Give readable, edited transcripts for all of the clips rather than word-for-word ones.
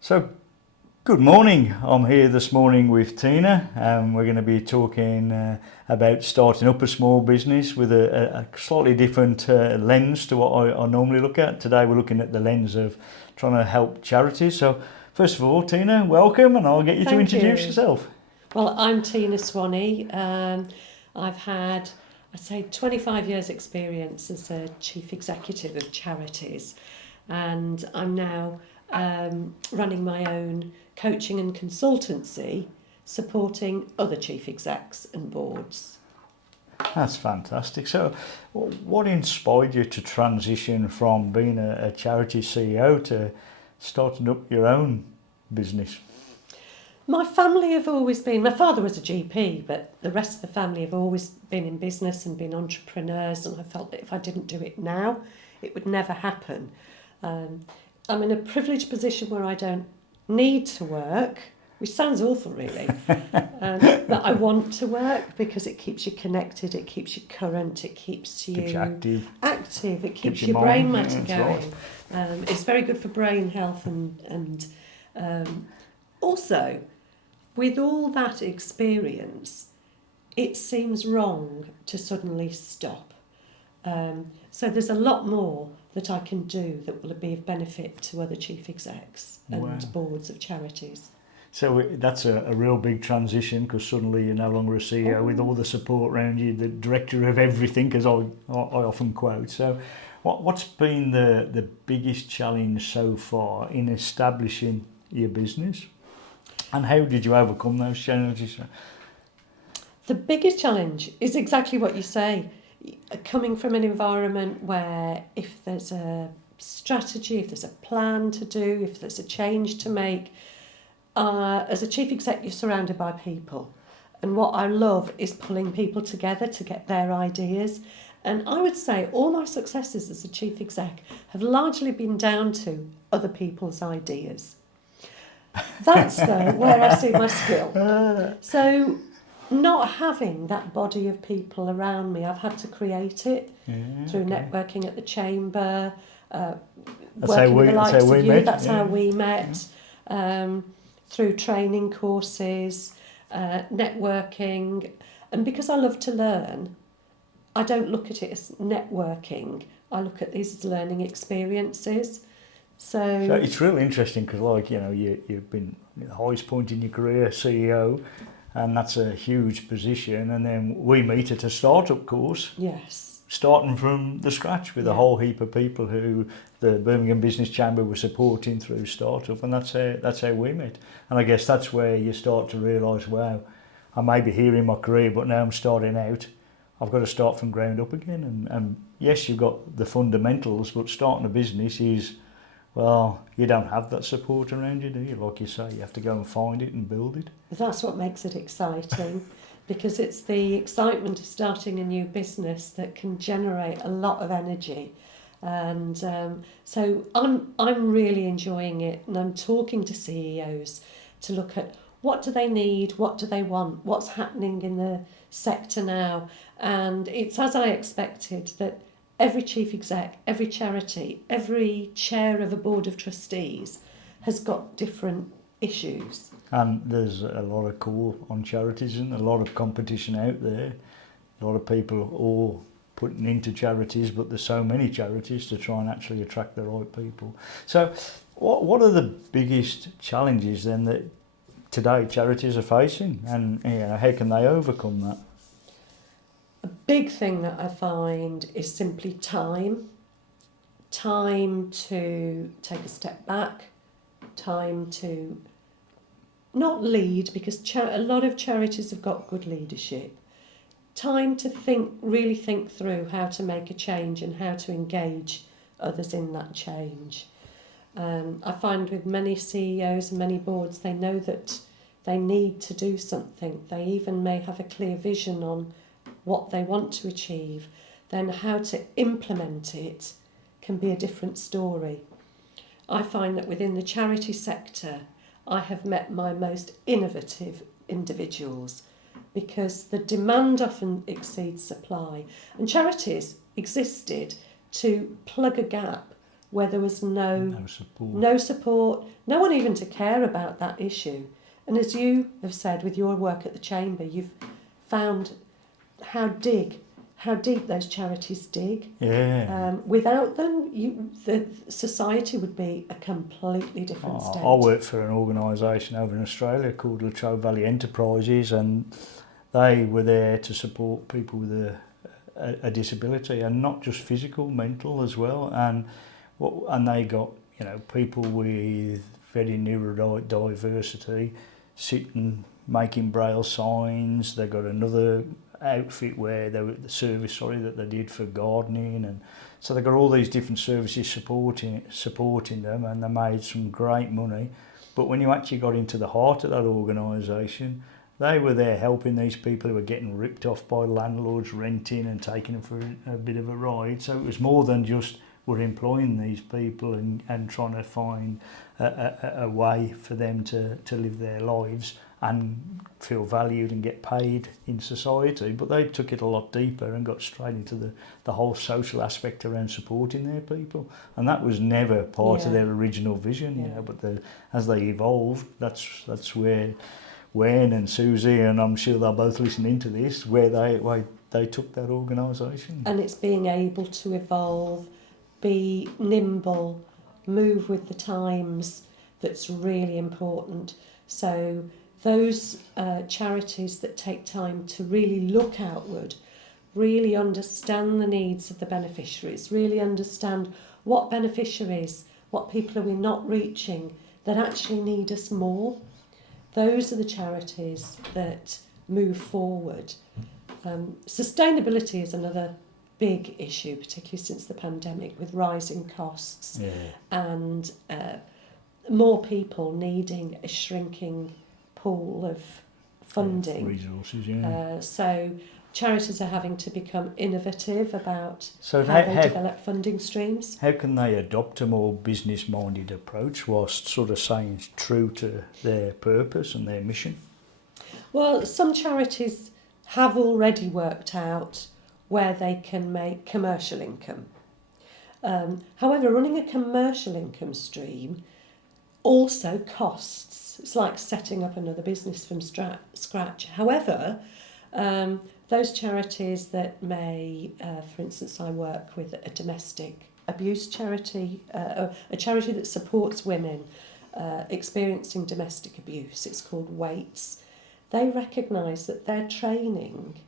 So, good morning. I'm here this morning with Tina, and we're going to be talking about starting up a small business with a slightly different lens to what I normally look at. Today, we're looking at the lens of trying to help charities. So, first of all, Tina, welcome, and I'll get you to introduce yourself. Well, I'm Tina Swanee. I've had, I'd say, 25 years' experience as a chief executive of charities, and I'm now running my own coaching and consultancy, supporting other chief execs and boards. That's fantastic. So, what inspired you to transition from being a charity CEO to starting up your own business? My father was a GP, but the rest of the family have always been in business and been entrepreneurs, and I felt that if I didn't do it now, it would never happen. Um, I'm in a privileged position where I don't need to work, which sounds awful really, but I want to work because it keeps you connected, it keeps you current, it keeps Keeps you active. it keeps your your brain mind, matter yeah, going. right. It's very good for brain health and also, with all that experience, it seems wrong to suddenly stop. So there's a lot more that I can do that will be of benefit to other chief execs and Wow. boards of charities. So that's a real big transition because suddenly you're no longer a CEO with all the support around you, the director of everything, as I often quote. So what's been the biggest challenge so far in establishing your business? And how did you overcome those challenges? The biggest challenge is exactly what you say. Coming from an environment where if there's a strategy, if there's a plan to do, if there's a change to make, as a chief exec, you're surrounded by people. And what I love is pulling people together to get their ideas. And I would say all my successes as a chief exec have largely been down to other people's ideas. That's though where I see my skill. So not having that body of people around me, I've had to create it through networking at the chamber, working with the likes of you. That's how we met. Through training courses, networking, and because I love to learn, I don't look at it as networking. I look at these as learning experiences. So it's really interesting because, like, you've been at the highest point in your career, CEO, and that's a huge position. And then we meet at a startup course. Yes. Starting from the scratch with a whole heap of people who the Birmingham Business Chamber was supporting through startup, and that's how we met. And I guess that's where you start to realise, wow, I may be here in my career, but now I'm starting out. I've got to start from ground up again. And yes, you've got the fundamentals, but starting a business is, well, you don't have that support around you, do you? Like you say, you have to go and find it and build it. That's what makes it exciting. Because it's the excitement of starting a new business that can generate a lot of energy. And so I'm really enjoying it, and I'm talking to CEOs to look at what do they need, what do they want, what's happening in the sector now. And it's as I expected that every chief exec, every charity, every chair of a board of trustees has got different issues. And there's a lot of call on charities and a lot of competition out there. A lot of people all putting into charities, but there's so many charities to try and actually attract the right people. So what are the biggest challenges then that today charities are facing, and how can they overcome that? A big thing that I find is simply time. Time to take a step back, time to not lead, because a lot of charities have got good leadership. Time to really think through how to make a change and how to engage others in that change. I find with many CEOs and many boards, they know that they need to do something. They even may have a clear vision on what they want to achieve. Then how to implement it can be a different story. I find that within the charity sector, I have met my most innovative individuals because the demand often exceeds supply. And charities existed to plug a gap where there was No support. no support, no one even to care about that issue. And as you have said with your work at the Chamber, you've found how deep those charities dig. Yeah. Without them, the society would be a completely different state. I work for an organisation over in Australia called Latrobe Valley Enterprises, and they were there to support people with a disability, and not just physical, mental as well. And they got, you know, people with very neurodiversity sitting making braille signs. They got another outfit where they were the service that they did for gardening, and so they got all these different services supporting them, and they made some great money. But when you actually got into the heart of that organisation, they were there helping these people who were getting ripped off by landlords, renting and taking them for a bit of a ride. So it was more than just we're employing these people and trying to find a way for them to live their lives and feel valued and get paid in society. But they took it a lot deeper and got straight into the whole social aspect around supporting their people. And that was never part of their original vision, you know, but as they evolved, that's where Wayne and Susie, and I'm sure they're both listening to this, where they took that organisation. And it's being able to evolve, be nimble, move with the times that's really important. So those charities that take time to really look outward, really understand the needs of the beneficiaries, really understand what beneficiaries, what people are we not reaching that actually need us more. Those are the charities that move forward. Sustainability is another big issue, particularly since the pandemic, with rising costs and more people needing a shrinking pool of funding. Resources, so charities are having to become innovative about how they develop funding streams. How can they adopt a more business-minded approach whilst sort of staying true to their purpose and their mission? Well, some charities have already worked out where they can make commercial income. However, running a commercial income stream also costs. It's like setting up another business from scratch. However, those charities that may, for instance, I work with a domestic abuse charity, a charity that supports women experiencing domestic abuse. It's called Weights. They recognise that their training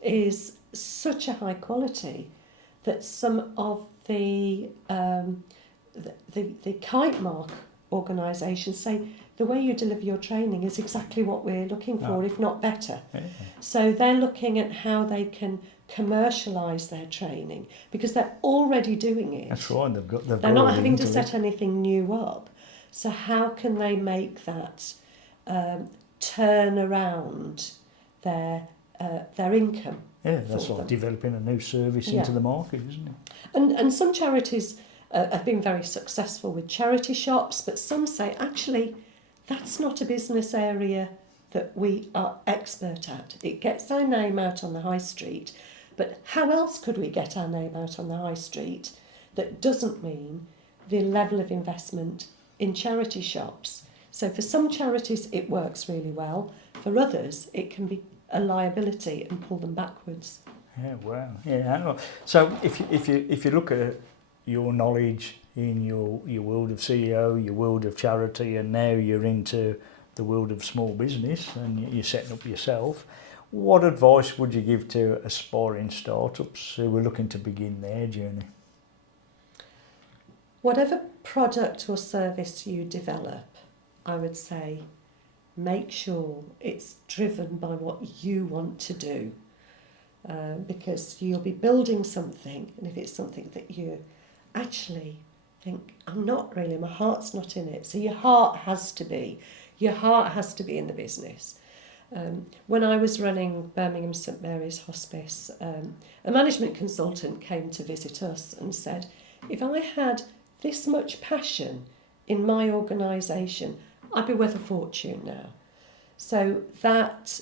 is such a high quality that some of the kite mark organisations say the way you deliver your training is exactly what we're looking for, if not better. So they're looking at how they can commercialise their training because they're already doing it. That's right. They're not having to set anything new up. So how can they make that turn around their income? Yeah, that's like developing a new service into the market, isn't it? And some charities have been very successful with charity shops, but some say, actually, that's not a business area that we are expert at. It gets our name out on the high street, but how else could we get our name out on the high street that doesn't mean the level of investment in charity shops? So for some charities, it works really well. For others, it can be a liability and pull them backwards. Yeah, wow. Yeah. So if you look at your knowledge in your world of CEO, your world of charity, and now you're into the world of small business and you're setting up yourself, what advice would you give to aspiring startups who are looking to begin their journey? Whatever product or service you develop, I would say, make sure it's driven by what you want to do, because you'll be building something, and if it's something that you actually think, I'm not really, my heart's not in it, so your heart has to be in the business. When I was running Birmingham St Mary's Hospice, a management consultant came to visit us and said, if I had this much passion in my organisation, I'd be worth a fortune now. So that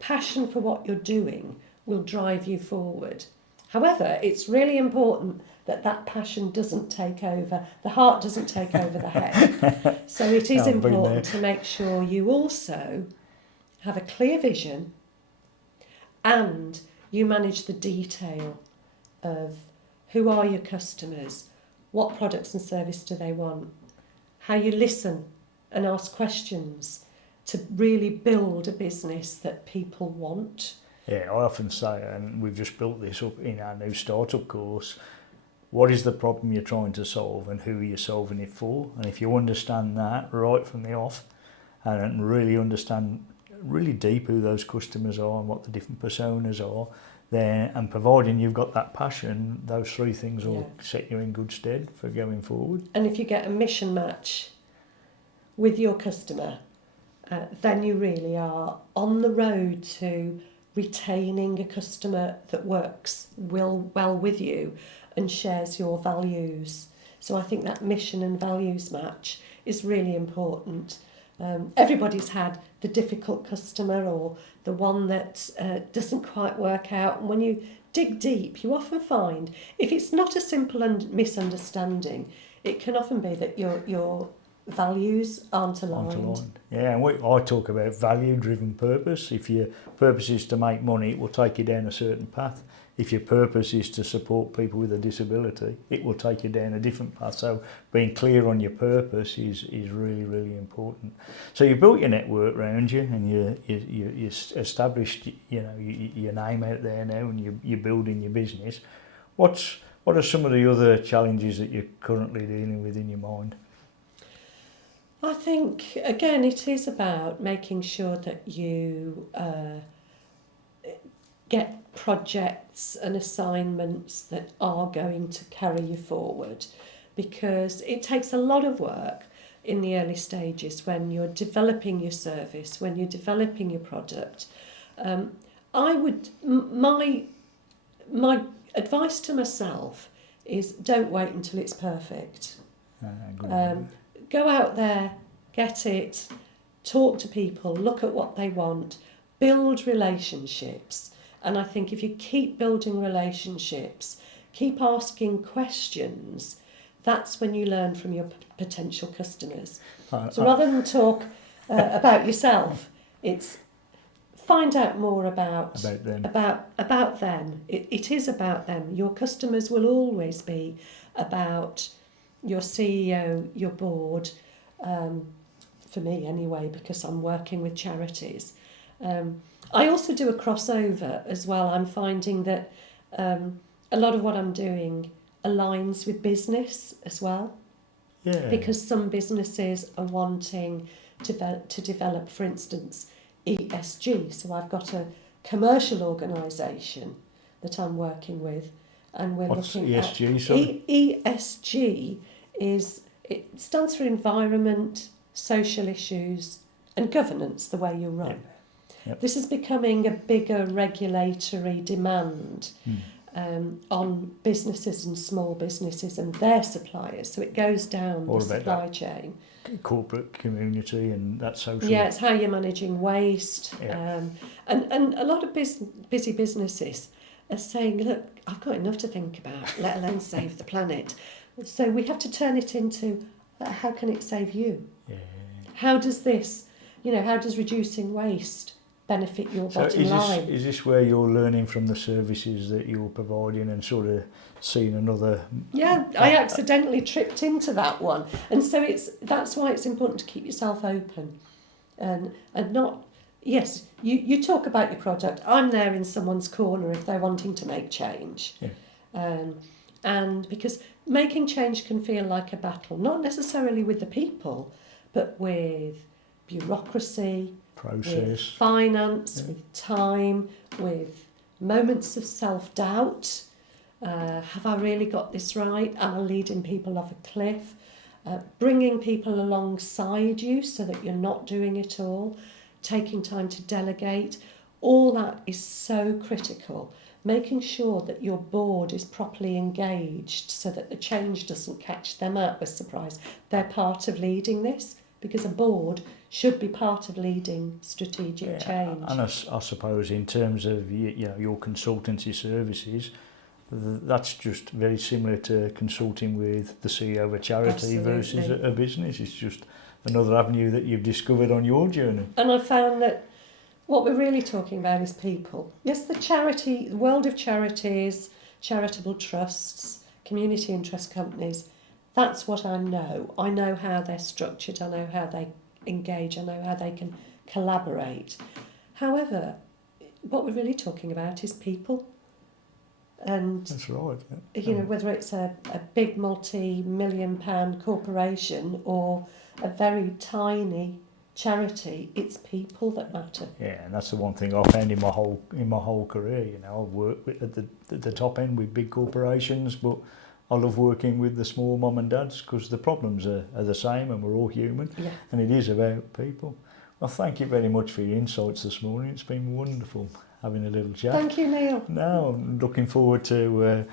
passion for what you're doing will drive you forward. However, it's really important that passion doesn't take over, the heart doesn't take over the head. So it is I've been important there. to make sure you also have a clear vision and you manage the detail of who are your customers, what products and service do they want, how you listen and ask questions to really build a business that people want. Yeah, I often say, and we've just built this up in our new startup course, what is the problem you're trying to solve and who are you solving it for? And if you understand that right from the off and really understand really deep who those customers are and what the different personas are, then, and providing you've got that passion, those three things will set you in good stead for going forward. And if you get a mission match with your customer, then you really are on the road to retaining a customer that works well with you and shares your values. So I think that mission and values match is really important. Everybody's had the difficult customer or the one that doesn't quite work out. And when you dig deep, you often find if it's not a simple misunderstanding, it can often be that your values aren't aligned. Yeah, and I talk about value-driven purpose. If your purpose is to make money, it will take you down a certain path. If your purpose is to support people with a disability, it will take you down a different path. So being clear on your purpose is really, really important. So you built your network around you, and you established your name out there now, and you're building your business. What are some of the other challenges that you're currently dealing with in your mind? I think, again, it is about making sure that you get projects and assignments that are going to carry you forward, because it takes a lot of work in the early stages when you're developing your service, when you're developing your product. My advice to myself is don't wait until it's perfect. Go out there, get it, talk to people, look at what they want, build relationships. And I think if you keep building relationships, keep asking questions, that's when you learn from your potential customers. So rather than talk about yourself, it's find out more about them. About them. It is about them. Your customers will always be about your CEO, your board, for me anyway, because I'm working with charities. I also do a crossover as well. I'm finding that a lot of what I'm doing aligns with business as well. Yeah. Because some businesses are wanting to develop, for instance, ESG. So I've got a commercial organisation that I'm working with, and we're looking ESG, at sorry? ESG it stands for environment, social issues, and governance, the way you run. Yep. This is becoming a bigger regulatory demand on businesses and small businesses and their suppliers. So it goes down the supply chain. Corporate community and that social. Yeah, it's how you're managing waste. Yeah. And a lot of busy businesses are saying, look, I've got enough to think about, let alone save the planet. So we have to turn it into, how can it save you? Yeah. How does reducing waste benefit your bottom line? Is this where you're learning from the services that you're providing and sort of seeing another? Yeah, I accidentally tripped into that one, and so that's why it's important to keep yourself open, and not. Yes, you talk about your product. I'm there in someone's corner if they're wanting to make change, and because making change can feel like a battle, not necessarily with the people, but with bureaucracy, Process, with finance, with time, with moments of self-doubt. Have I really got this right? Am I leading people off a cliff? Bringing people alongside you so that you're not doing it all. Taking time to delegate. All that is so critical. Making sure that your board is properly engaged so that the change doesn't catch them out with surprise. They're part of leading this, because a board should be part of leading strategic change. And I suppose in terms of your consultancy services, that's just very similar to consulting with the CEO of a charity versus Absolutely. a business. It's just another avenue that you've discovered on your journey. And I found that what we're really talking about is people. Yes, the world of charities, charitable trusts, community interest companies, that's what I know. I know how they're structured, I know how they engage, I know how they can collaborate. However, what we're really talking about is people. And That's right. Yeah. you know, whether it's a big multi-million pound corporation or a very tiny charity, it's people that matter. Yeah, and that's the one thing I found in my whole career. You know, I've worked at the top end with big corporations, but I love working with the small mum and dads because the problems are the same and we're all human, Yeah. and it is about people. Well, thank you very much for your insights this morning. It's been wonderful having a little chat. Thank you, Neil. No, I'm looking forward to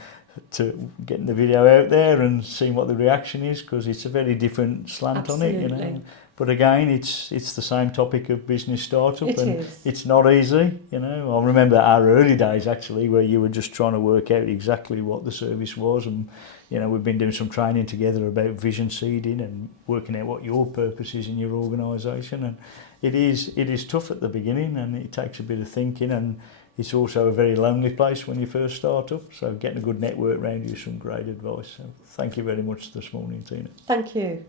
getting the video out there and seeing what the reaction is, because it's a very different slant on it, you know. Absolutely. But again, it's the same topic of business startup, It and is. it's not easy, you know. I remember our early days actually, where you were just trying to work out exactly what the service was, and you know, we've been doing some training together about vision seeding and working out what your purpose is in your organisation, and it is tough at the beginning, and it takes a bit of thinking, and it's also a very lonely place when you first start up. So getting a good network around you is some great advice. So thank you very much this morning, Tina. Thank you.